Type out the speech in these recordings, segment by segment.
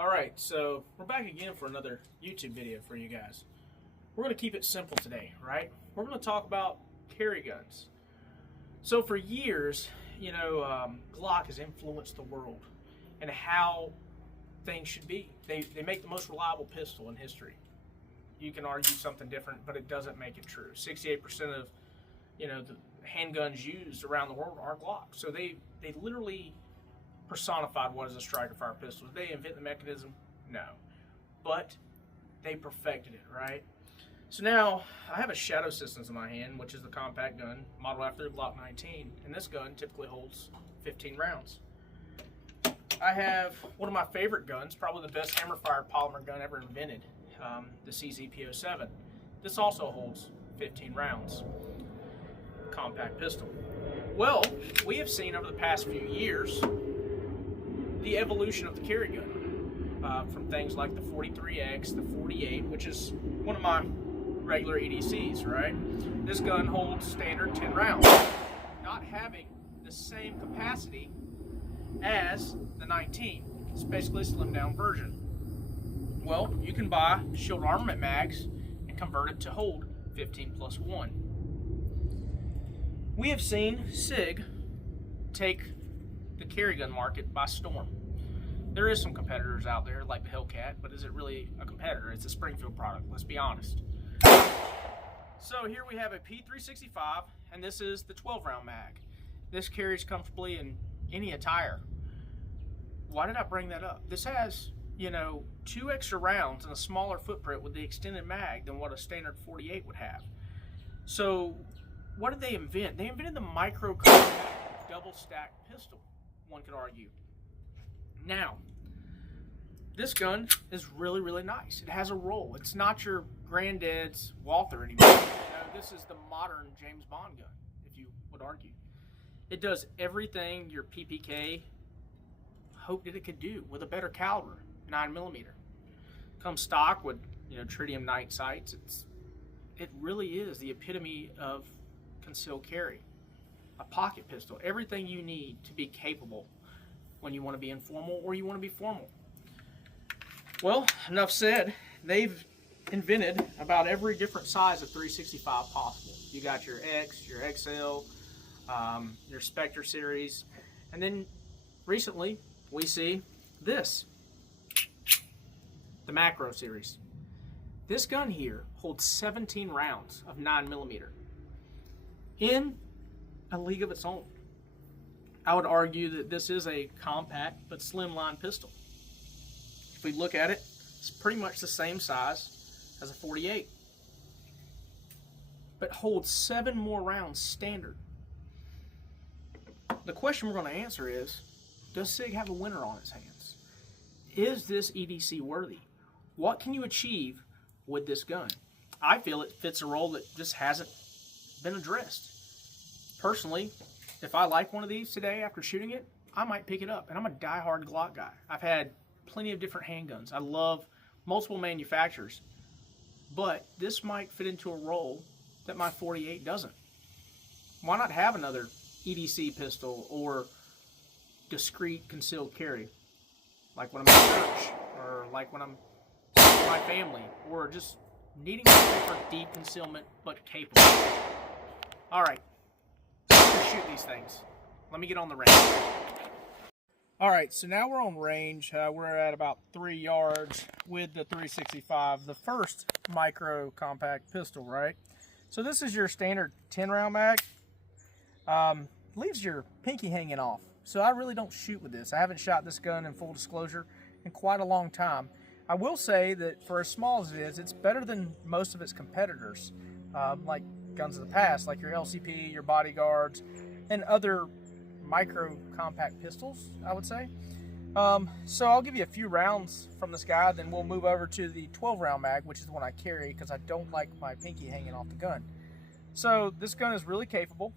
Alright, so we're back again for another YouTube video for you guys. We're going to keep it simple today, right? We're going to talk about carry guns. So for years, Glock has influenced the world and how things should be. They make the most reliable pistol in history. You can argue something different, but it doesn't make it true. 68% of the handguns used around the world are Glocks. So they literally personified what is a striker fire pistol. Did they invent the mechanism? No. But they perfected it, right? So now I have a Shadow Systems in my hand, which is the compact gun modeled after the Glock 19, and this gun typically holds 15 rounds. I have one of my favorite guns, probably the best hammer-fired polymer gun ever invented, the CZP-07. This also holds 15 rounds. Compact pistol. Well, we have seen over the past few years the evolution of the carry gun, from things like the 43X, the 48, which is one of my regular EDCs, right? This gun holds standard 10 rounds, not having the same capacity as the 19. It's basically a slimmed down version. Well, you can buy shield armament mags and convert it to hold 15+1. We have seen Sig take the carry gun market by storm. There is some competitors out there like the Hellcat, but is it really a competitor? It's a Springfield product, let's be honest. So here we have a P365, and this is the 12 round mag. This carries comfortably in any attire. Why did I bring that up? This has, 2 extra rounds and a smaller footprint with the extended mag than what a standard 48 would have. So what did they invent? They invented the micro compact double stack pistol, one could argue. Now, this gun is really, really nice. It has a roll. It's not your granddad's Walther anymore. This is the modern James Bond gun, if you would argue. It does everything your PPK hoped that it could do with a better caliber, 9mm. Comes stock with, tritium night sights. It really is the epitome of concealed carry. A pocket pistol, everything you need to be capable when you want to be informal or you want to be formal. Well, enough said. They've invented about every different size of 365 possible. You got your X, your XL, your Spectre series, and then recently we see this, the Macro series. This gun here holds 17 rounds of 9mm in a league of its own. I would argue that this is a compact but slimline pistol. If we look at it, it's pretty much the same size as a 48, but holds 7 more rounds standard. The question we're going to answer is, does Sig have a winner on its hands? Is this EDC worthy? What can you achieve with this gun? I feel it fits a role that just hasn't been addressed. Personally, if I like one of these today after shooting it, I might pick it up, and I'm a die-hard Glock guy. I've had plenty of different handguns. I love multiple manufacturers, but this might fit into a role that my 48 doesn't. Why not have another EDC pistol or discreet concealed carry, like when I'm at church, or like when I'm with my family, or just needing something for deep concealment but capable. All right. Shoot these things. Let me get on the range. Alright, so now we're on range. We're at about 3 yards with the 365, the first micro compact pistol, right? So this is your standard 10 round mag. Leaves your pinky hanging off. So I really don't shoot with this. I haven't shot this gun, in full disclosure, in quite a long time. I will say that for as small as it is, it's better than most of its competitors, like guns of the past, like your LCP, your Bodyguards, and other micro compact pistols, I would say. So I'll give you a few rounds from this guy, then we'll move over to the 12 round mag, which is the one I carry because I don't like my pinky hanging off the gun. So this gun is really capable.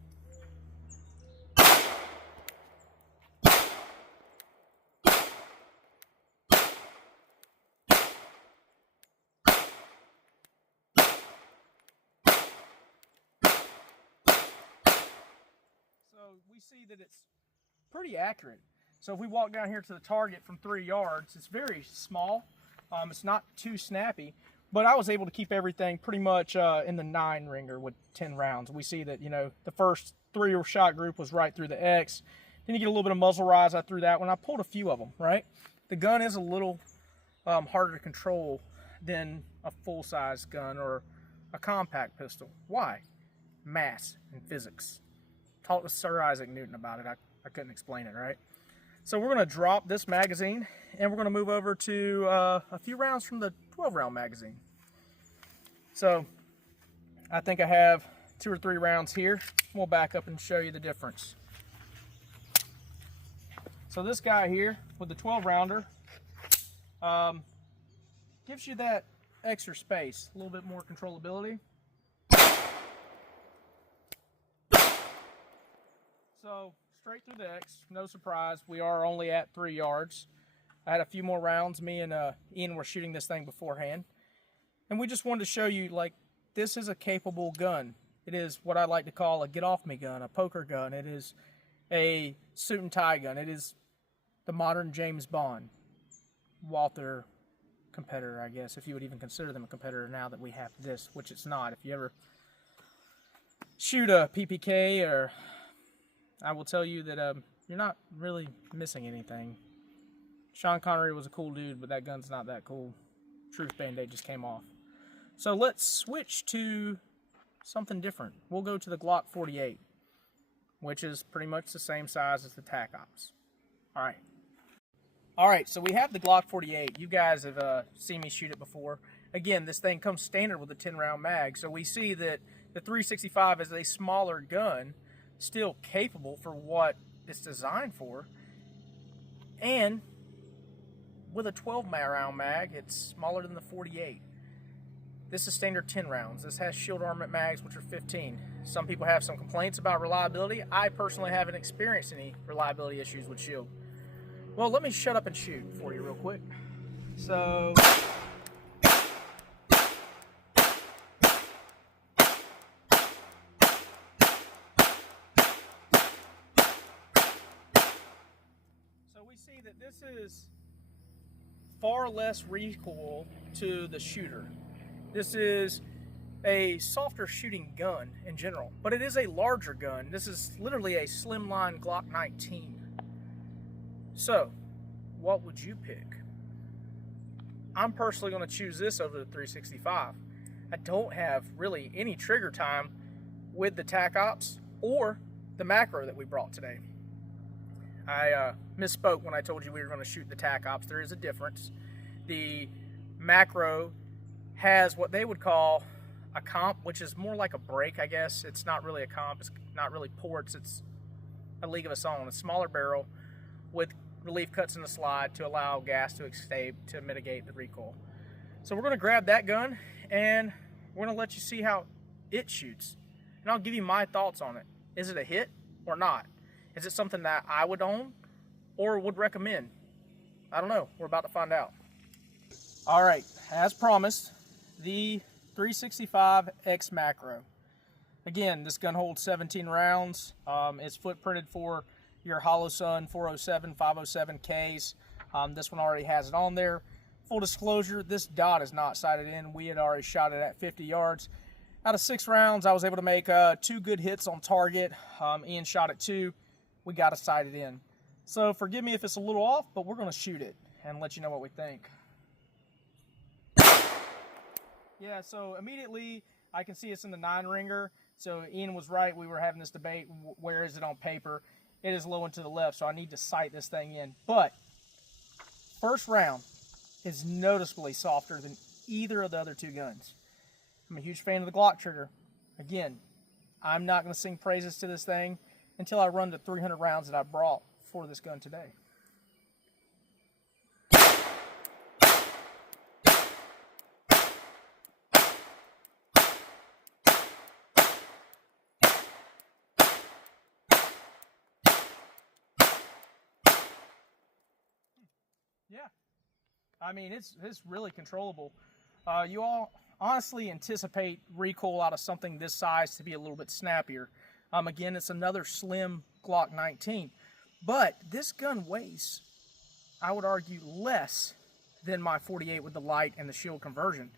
So we see that it's pretty accurate. So if we walk down here to the target from 3 yards, it's very small. It's not too snappy, but I was able to keep everything pretty much in the 9 ringer with 10 rounds. We see that, you know, the first 3 shot group was right through the X. Then you get a little bit of muzzle rise. I threw that one. I pulled a few of them, right? The gun is a little harder to control than a full-size gun or a compact pistol. Why? Mass and physics. Talked to Sir Isaac Newton about it. I couldn't explain it, right? So we're going to drop this magazine, and we're going to move over to a few rounds from the 12-round magazine. So I think I have 2 or 3 rounds here. We'll back up and show you the difference. So this guy here with the 12-rounder gives you that extra space, a little bit more controllability. So straight through the X, no surprise, we are only at 3 yards. I had a few more rounds. Me and Ian were shooting this thing beforehand. And we just wanted to show you, like, this is a capable gun. It is what I like to call a get-off-me gun, a poker gun. It is a suit and tie gun. It is the modern James Bond, Walther competitor, I guess, if you would even consider them a competitor now that we have this, which it's not. If you ever shoot a PPK, or I will tell you that you're not really missing anything. Sean Connery was a cool dude, but that gun's not that cool. Truth Band-Aid just came off. So let's switch to something different. We'll go to the Glock 48, which is pretty much the same size as the TAC Ops. All right, so we have the Glock 48. You guys have seen me shoot it before. Again, this thing comes standard with a 10-round mag, so we see that the 365 is a smaller gun, still capable for what it's designed for, and with a 12-round mag, it's smaller than the 48. This is standard 10 rounds. This has shield armament mags, which are 15. Some people have some complaints about reliability. I personally haven't experienced any reliability issues with shield. Well, let me shut up and shoot for you real quick. So we see that this is far less recoil to the shooter. This is a softer shooting gun in general, but it is a larger gun. This is literally a slimline Glock 19. So, what would you pick? I'm personally going to choose this over the 365. I don't have really any trigger time with the TAC Ops or the macro that we brought today. I misspoke when I told you we were going to shoot the TAC Ops. There is a difference. The macro has what they would call a comp, which is more like a break, I guess. It's not really a comp. It's not really ports. It's a league of its own. A smaller barrel with relief cuts in the slide to allow gas to escape to mitigate the recoil. So we're going to grab that gun and we're going to let you see how it shoots. And I'll give you my thoughts on it. Is it a hit or not? Is it something that I would own or would recommend? I don't know. We're about to find out. All right, as promised, the 365X macro. Again, this gun holds 17 rounds. It's footprinted for your Holosun 407, 507Ks. This one already has it on there. Full disclosure, this dot is not sighted in. We had already shot it at 50 yards. Out of 6 rounds, I was able to make 2 good hits on target. Ian shot at 2. We got it sighted in. So forgive me if it's a little off, but we're going to shoot it and let you know what we think. Yeah, so immediately I can see it's in the 9 ringer. So Ian was right. We were having this debate. Where is it on paper? It is low and to the left, so I need to sight this thing in. But first round is noticeably softer than either of the other 2 guns. I'm a huge fan of the Glock trigger. Again, I'm not going to sing praises to this thing until I run the 300 rounds that I brought for this gun today. Yeah, I mean, it's really controllable. You all honestly anticipate recoil out of something this size to be a little bit snappier. Again, it's another slim Glock 19, But this gun weighs, I would argue, less than my 48 with the light and the shield conversion.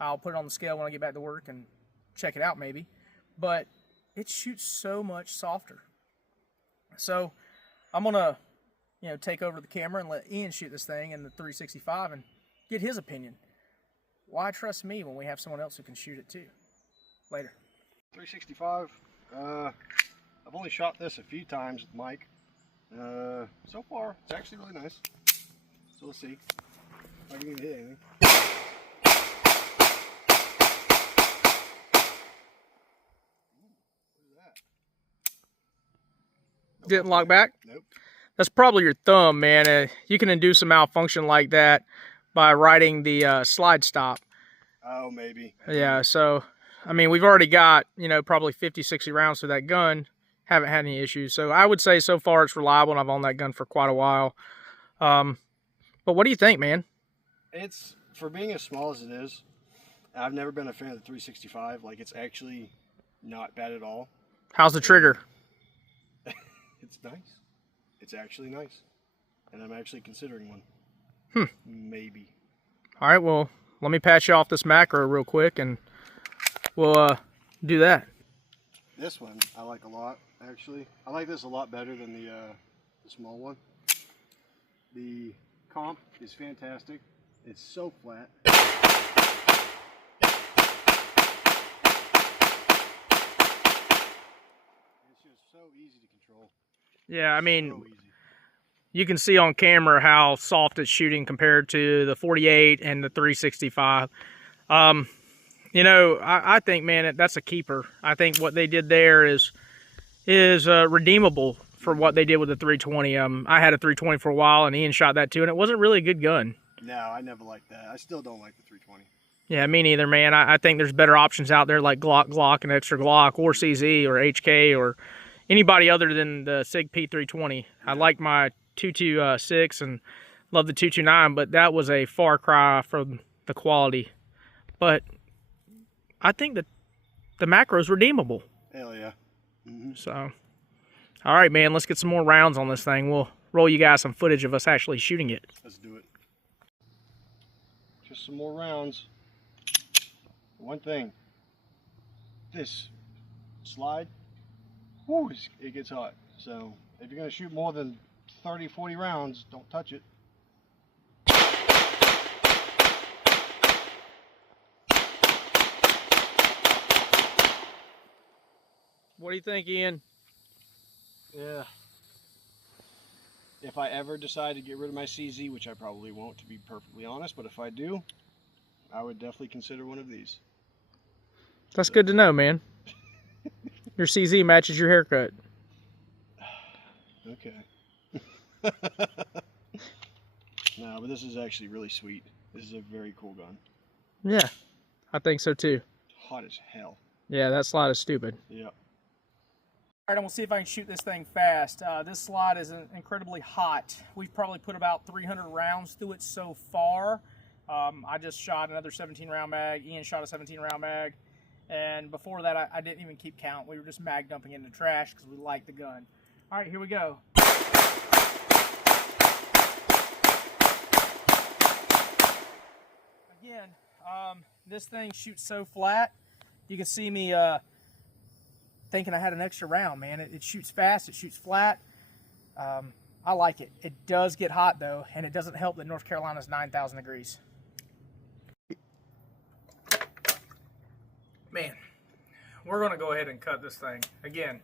I'll put it on the scale when I get back to work and check it out maybe. But it shoots so much softer. So I'm going to, take over the camera and let Ian shoot this thing in the 365 and get his opinion. Why trust me when we have someone else who can shoot it too? Later. 365. I've only shot this a few times with Mike. So far, it's actually really nice. So let's see if I can even hit anything. Didn't lock back? Nope. That's probably your thumb, man. You can induce a malfunction like that by riding the slide stop. Oh, maybe. Yeah, so, I mean, we've already got, probably 50, 60 rounds to that gun. Haven't had any issues. So I would say so far it's reliable, and I've owned that gun for quite a while. But what do you think, man? It's, for being as small as it is, I've never been a fan of the 365. Like, it's actually not bad at all. How's the trigger? It's nice. It's actually nice. And I'm actually considering one. Maybe. All right, well, let me patch you off this macro real quick, and we'll do that. This one I like a lot, actually. I like this a lot better than the small one. The comp is fantastic. It's so flat. It's just so easy to control. Yeah, I mean, So easy. you can see on camera how soft it's shooting compared to the 48 and the 365. I think, man, that's a keeper. I think what they did there is redeemable for what they did with the 320. I had a 320 for a while, and Ian shot that too, and it wasn't really a good gun. No, I never liked that. I still don't like the 320. Yeah, me neither, man. I think there's better options out there like Glock, and Extra Glock, or CZ, or HK, or anybody other than the Sig P320. I like my 226 and love the 229, but that was a far cry from the quality. But I think that the macro is redeemable. Hell yeah. So, all right, man, let's get some more rounds on this thing. We'll roll you guys some footage of us actually shooting it. Let's do it. Just some more rounds. One thing. This slide, whoo, it gets hot. So if you're going to shoot more than 30, 40 rounds, don't touch it. What do you think, Ian? Yeah. If I ever decide to get rid of my CZ, which I probably won't, to be perfectly honest, but if I do, I would definitely consider one of these. That's good to know, man. Your CZ matches your haircut. Okay. No, but this is actually really sweet. This is a very cool gun. Yeah, I think so too. Hot as hell. Yeah, that slide is stupid. Yep. All right, I'm gonna see if I can shoot this thing fast. This slide is incredibly hot. We've probably put about 300 rounds through it so far. I just shot another 17 round mag. Ian shot a 17 round mag. And before that, I didn't even keep count. We were just mag dumping into trash because we like the gun. All right, here we go. Again, this thing shoots so flat. You can see me thinking I had an extra round, man. It shoots fast, it shoots flat. I like it. It does get hot though, and it doesn't help that North Carolina's 9,000 degrees. Man, we're gonna go ahead and cut this thing. Again,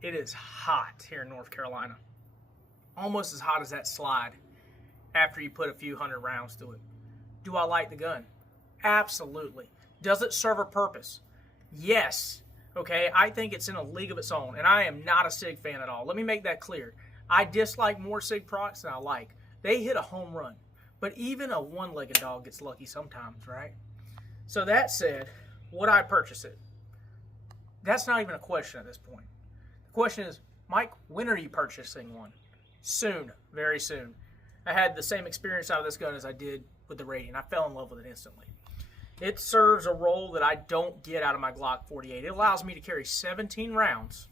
it is hot here in North Carolina. Almost as hot as that slide after you put a few hundred rounds through it. Do I like the gun? Absolutely. Does it serve a purpose? Yes. Okay, I think it's in a league of its own, and I am not a Sig fan at all. Let me make that clear. I dislike more Sig products than I like. They hit a home run, but even a one-legged dog gets lucky sometimes, right? So that said, would I purchase it? That's not even a question at this point. The question is, Mike, when are you purchasing one? Soon, very soon. I had the same experience out of this gun as I did with the Radiant. I fell in love with it instantly. It serves a role that I don't get out of my Glock 48. It allows me to carry 17 rounds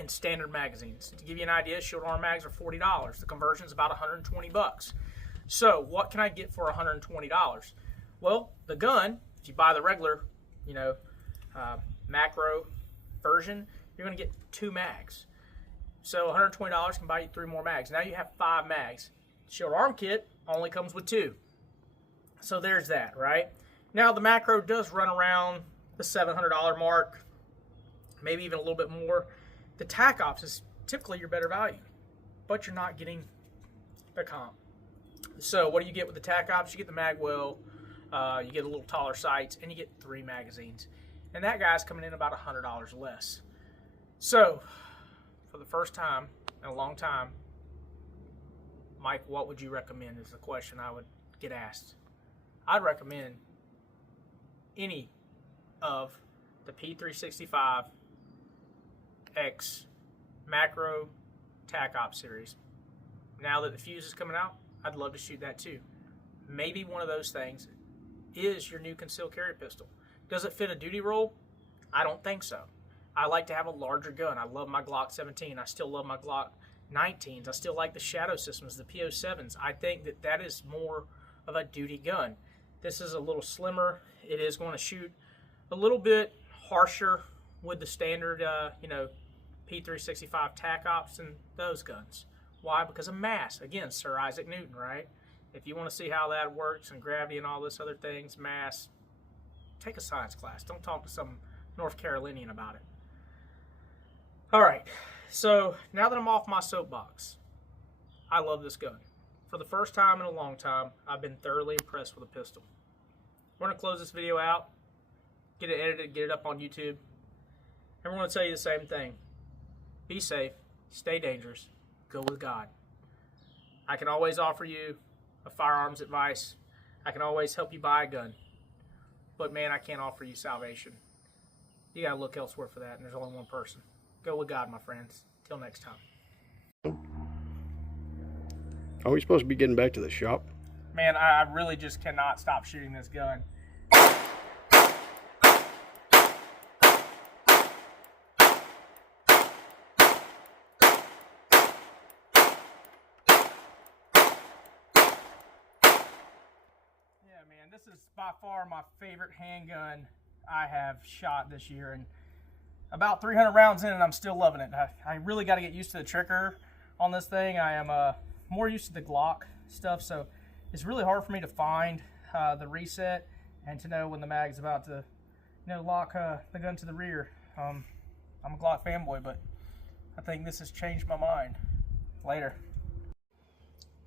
in standard magazines. To give you an idea, shield arm mags are $40. The conversion is about 120 bucks. So what can I get for $120? Well, the gun, if you buy the regular, macro version, you're going to get 2 mags. So $120 can buy you 3 more mags. Now you have 5 mags. Shield arm kit only comes with 2. So there's that, right? Now the macro does run around the $700 mark, maybe even a little bit more. The tac ops is typically your better value, but you're not getting the comp. So what do you get with the tac ops? You get the mag well, you get a little taller sights, and you get 3 magazines. And that guy's coming in about $100 less. So for the first time in a long time, Mike, what would you recommend is the question I would get asked. I'd recommend any of the P365 X macro tac op series. Now that the fuse is coming out, I'd love to shoot that too. Maybe one of those things is your new concealed carry pistol. Does it fit a duty role? I don't think so. I like to have a larger gun. I love my Glock 17. I still love my Glock 19s. I still like the Shadow systems, the PO7s. I think that that is more of a duty gun. This is a little slimmer. It is going to shoot a little bit harsher with the standard, P365 tac ops and those guns. Why? Because of mass. Again, Sir Isaac Newton, right? If you want to see how that works and gravity and all this other things, mass, take a science class. Don't talk to some North Carolinian about it. All right, so now that I'm off my soapbox, I love this gun. For the first time in a long time, I've been thoroughly impressed with a pistol. We're going to close this video out, get it edited, get it up on YouTube. And we're going to tell you the same thing. Be safe, stay dangerous, go with God. I can always offer you a firearms advice. I can always help you buy a gun. But man, I can't offer you salvation. You got to look elsewhere for that, and there's only one person. Go with God, my friends. Till next time. Are we supposed to be getting back to the shop? Man, I really just cannot stop shooting this gun. Man, this is by far my favorite handgun I have shot this year, and about 300 rounds in and I'm still loving it. I really got to get used to the trigger on this thing. I am more used to the Glock stuff, so it's really hard for me to find the reset and to know when the mag's about to lock the gun to the rear. I'm a Glock fanboy, but I think this has changed my mind. Later.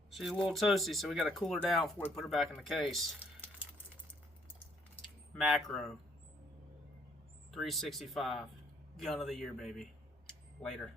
She's a little toasty, so we got to cool her down before we put her back in the case. Macro 365 gun of the year, baby. Later.